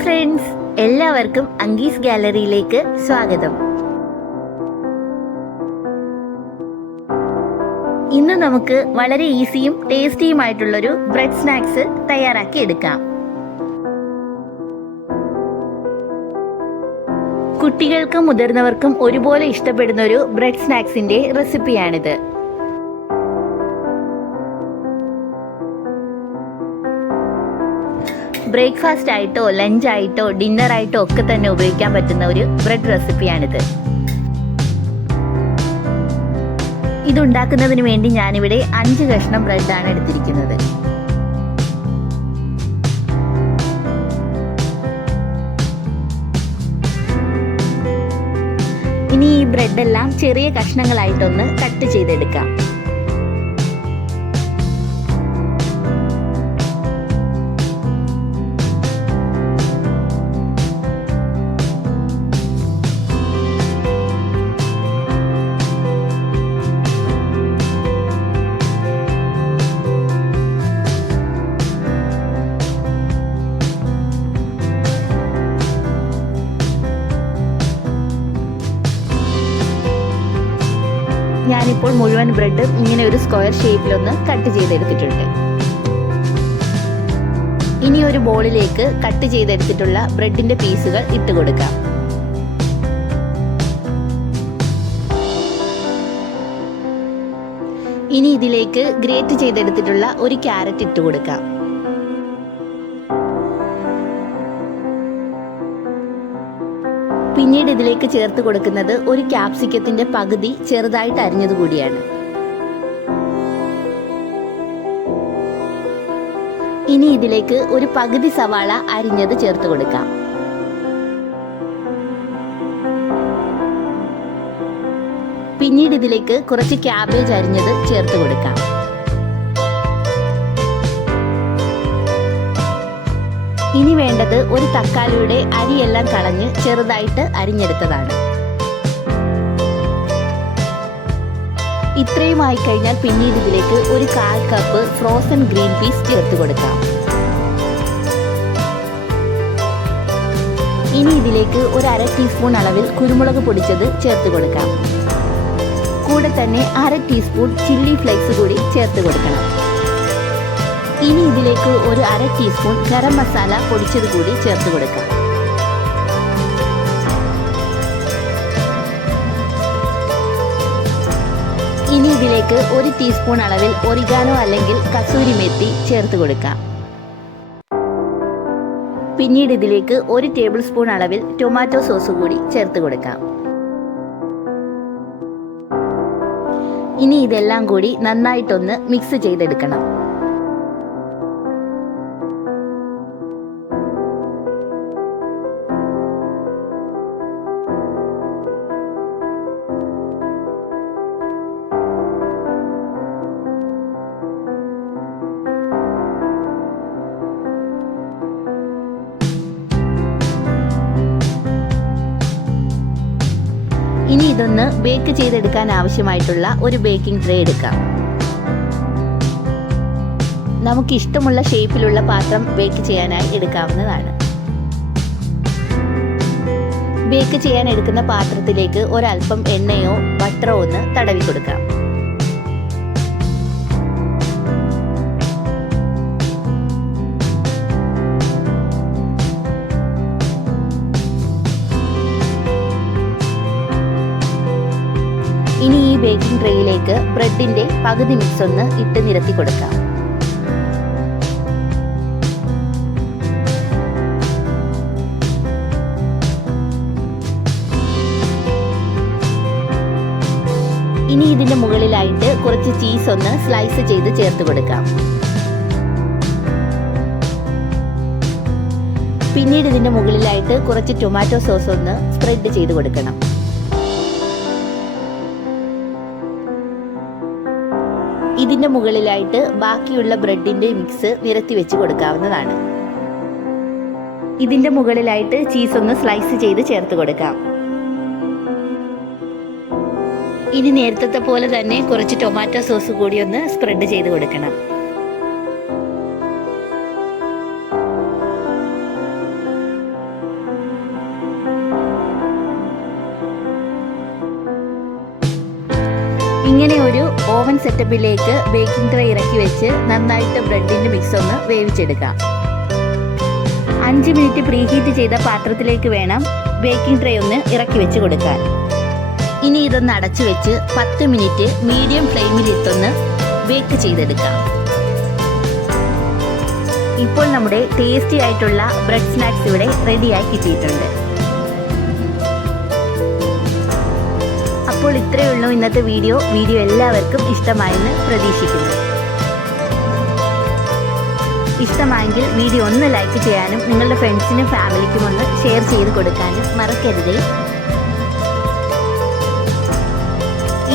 Friends, എല്ലാവർക്കും അങ്കീസ് ഗാലറിയിലേക്ക് സ്വാഗതം. ഇന്ന് നമുക്ക് വളരെ ഈസിയും ടേസ്റ്റിയുമായിട്ടുള്ളൊരു ബ്രെഡ് സ്നാക്സ് തയ്യാറാക്കി എടുക്കാം. കുട്ടികൾക്കും മുതിർന്നവർക്കും ഒരുപോലെ ഇഷ്ടപ്പെടുന്ന ഒരു ബ്രെഡ് സ്നാക്സിന്റെ റെസിപ്പിയാണിത്. ബ്രേക്ക്ഫാസ്റ്റ് ആയിട്ടോ ലഞ്ച് ആയിട്ടോ ഡിന്നർ ആയിട്ടോ ഒക്കെ തന്നെ ഉപയോഗിക്കാൻ പറ്റുന്ന ഒരു ബ്രെഡ് റെസിപ്പിയാണിത്. ഇതുണ്ടാക്കുന്നതിന് വേണ്ടി ഞാനിവിടെ 5 കഷ്ണം ബ്രെഡാണ് എടുത്തിരിക്കുന്നത്. ഇനി ഈ ബ്രെഡെല്ലാം ചെറിയ കഷ്ണങ്ങളായിട്ടൊന്ന് കട്ട് ചെയ്തെടുക്കാം. ഞാനിപ്പോൾ മുഴുവൻ ബ്രെഡ് ഇങ്ങനെ ഒരു സ്ക്വയർ ഷേപ്പിലൊന്ന് കട്ട് ചെയ്തെടുത്തിട്ടുണ്ട്. ഇനി ഒരു ബോളിലേക്ക് കട്ട് ചെയ്തെടുത്തിട്ടുള്ള ബ്രെഡിന്റെ പീസുകൾ ഇട്ട് കൊടുക്കാം. ഇനി ഇതിലേക്ക് ഗ്രേറ്റ് ചെയ്തെടുത്തിട്ടുള്ള ഒരു ക്യാരറ്റ് ഇട്ട് കൊടുക്കാം. പിന്നീട് ഇതിലേക്ക് ചേർത്ത് കൊടുക്കുന്നത് ഒരു ക്യാപ്സിക്കത്തിന്റെ പകുതി ചെറുതായിട്ട് അരിഞ്ഞത് കൂടിയാണ്. ഇനി ഇതിലേക്ക് ഒരു പകുതി സവാള അരിഞ്ഞത് ചേർത്ത് കൊടുക്കാം. പിന്നീട് ഇതിലേക്ക് കുറച്ച് ക്യാബേജ് അരിഞ്ഞത് ചേർത്ത് കൊടുക്കാം. ഇനി വേണ്ടത് ഒരു തക്കാളിയുടെ അരിയെല്ലാം കളഞ്ഞ് ചെറുതായിട്ട് അരിഞ്ഞെടുത്തതാണ്. ഇത്രയും ആയിക്കഴിഞ്ഞാൽ പിന്നീട് ഇതിലേക്ക് ഒരു 1/4 കപ്പ് ഫ്രോസൺ ഗ്രീൻ പീസ് ചേർത്ത് കൊടുക്കാം. ഇനി ഇതിലേക്ക് ഒരു 1/2 ടീസ്പൂൺ അളവിൽ കുരുമുളക് പൊടിച്ചത് ചേർത്ത് കൊടുക്കാം. കൂടെ തന്നെ 1/2 ടീസ്പൂൺ ചില്ലി ഫ്ലേക്സ് കൂടി ചേർത്ത് കൊടുക്കണം. ഇനി ഇതിലേക്ക് ഒരു 1/2 ടീസ്പൂൺ ഗരം മസാല പൊടിച്ചത് കൂടി ചേർത്ത് കൊടുക്കാം. ഇനി ഇതിലേക്ക് 1 ടീസ്പൂൺ അളവിൽ ഒറിഗാനോ അല്ലെങ്കിൽ കസൂരി മേത്തി ചേർത്ത് കൊടുക്കാം. പിന്നീട് ഇതിലേക്ക് 1 ടേബിൾ സ്പൂൺ അളവിൽ ടൊമാറ്റോ സോസ് കൂടി ചേർത്ത് കൊടുക്കാം. ഇനി ഇതെല്ലാം കൂടി നന്നായിട്ടൊന്ന് മിക്സ് ചെയ്തെടുക്കണം. ഇനി ഇതൊന്ന് ബേക്ക് ചെയ്തെടുക്കാൻ ആവശ്യമായിട്ടുള്ള ഒരു ബേക്കിംഗ് ട്രേ എടുക്കാം. നമുക്ക് ഇഷ്ടമുള്ള ഷേപ്പിലുള്ള പാത്രം ബേക്ക് ചെയ്യാനായി എടുക്കാവുന്നതാണ്. ബേക്ക് ചെയ്യാൻ എടുക്കുന്ന പാത്രത്തിലേക്ക് ഒരൽപ്പം എണ്ണയോ ബട്ടറോ ഒന്ന് തടവി കൊടുക്കാം. ഇനി ഈ ബേക്കിംഗ് ട്രേയിലേക്ക് ബ്രെഡിന്റെ പകുതി മിക്സ് ഒന്ന് ഇട്ട് നിരത്തി കൊടുക്കാം. ഇനി ഇതിന്റെ മുകളിലായിട്ട് കുറച്ച് ചീസ് ഒന്ന് സ്ലൈസ് ചെയ്ത് ചേർത്ത് കൊടുക്കാം. പിന്നീട് ഇതിന്റെ മുകളിലായിട്ട് കുറച്ച് ടൊമാറ്റോ സോസ് ഒന്ന് സ്പ്രെഡ് ചെയ്ത് കൊടുക്കണം. ഇതിന്റെ മുകളിലായിട്ട് ബാക്കിയുള്ള ബ്രെഡിന്റെ മിക്സ് നിരത്തി വെച്ച് കൊടുക്കാവുന്നതാണ്. ഇതിന്റെ മുകളിലായിട്ട് ചീസ് ഒന്ന് സ്ലൈസ് ചെയ്ത് ചേർത്ത് കൊടുക്കാം. ഇനി നേരത്തെ പോലെ തന്നെ കുറച്ച് ടൊമാറ്റോ സോസ് കൂടി ഒന്ന് സ്പ്രെഡ് ചെയ്ത് കൊടുക്കണം. ഓവൻ സെറ്റപ്പിലേക്ക് ബേക്കിംഗ് ട്രേ ഇറക്കി വെച്ച് നന്നായിട്ട് ബ്രെഡിൻ്റെ മിക്സ് ഒന്ന് വേവിച്ചെടുക്കാം. 5 മിനിറ്റ് പ്രീഹീറ്റ് ചെയ്ത പാത്രത്തിലേക്ക് വേണം ബേക്കിംഗ് ട്രേ ഒന്ന് ഇറക്കി വെച്ച് കൊടുക്കാൻ. ഇനി ഇതൊന്ന് അടച്ചു വെച്ച് 10 മിനിറ്റ് മീഡിയം ഫ്ലെയിമിലിട്ടൊന്ന് ബേക്ക് ചെയ്തെടുക്കാം. ഇപ്പോൾ നമ്മുടെ ടേസ്റ്റി ആയിട്ടുള്ള ബ്രെഡ് സ്നാക്സ് ഇവിടെ റെഡിയായി കിട്ടിയിട്ടുണ്ട്. അപ്പോൾ ഇത്രയേ ഉള്ളൂ ഇന്നത്തെ വീഡിയോ എല്ലാവർക്കും ഇഷ്ടമായെന്ന് പ്രതീക്ഷിക്കുന്നു. ഇഷ്ടമായെങ്കിൽ വീഡിയോ ഒന്ന് ലൈക്ക് ചെയ്യാനും നിങ്ങളുടെ ഫ്രണ്ട്സിനും ഫാമിലിക്കും ഒന്ന് ഷെയർ ചെയ്ത് കൊടുക്കാനും മറക്കരുതേ.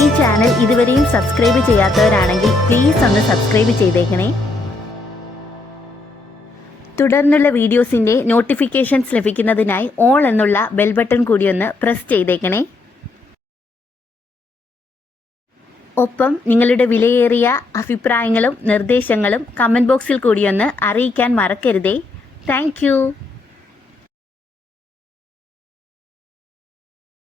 ഈ ചാനൽ ഇതുവരെയും സബ്സ്ക്രൈബ് ചെയ്യാത്തവരാണെങ്കിൽ പ്ലീസ് ഒന്ന് സബ്സ്ക്രൈബ് ചെയ്തേക്കണേ. തുടർന്നുള്ള വീഡിയോസിൻ്റെ നോട്ടിഫിക്കേഷൻസ് ലഭിക്കുന്നതിനായി ഓൾ എന്നുള്ള ബെൽ ബട്ടൺ കൂടി ഒന്ന് പ്രസ് ചെയ്തേക്കണേ. ഒപ്പം നിങ്ങളുടെ വിലയേറിയ അഭിപ്രായങ്ങളും നിർദ്ദേശങ്ങളും കമൻറ്റ് ബോക്സിൽ കൂടിയൊന്ന് അറിയിക്കാൻ മറക്കരുതേ. താങ്ക്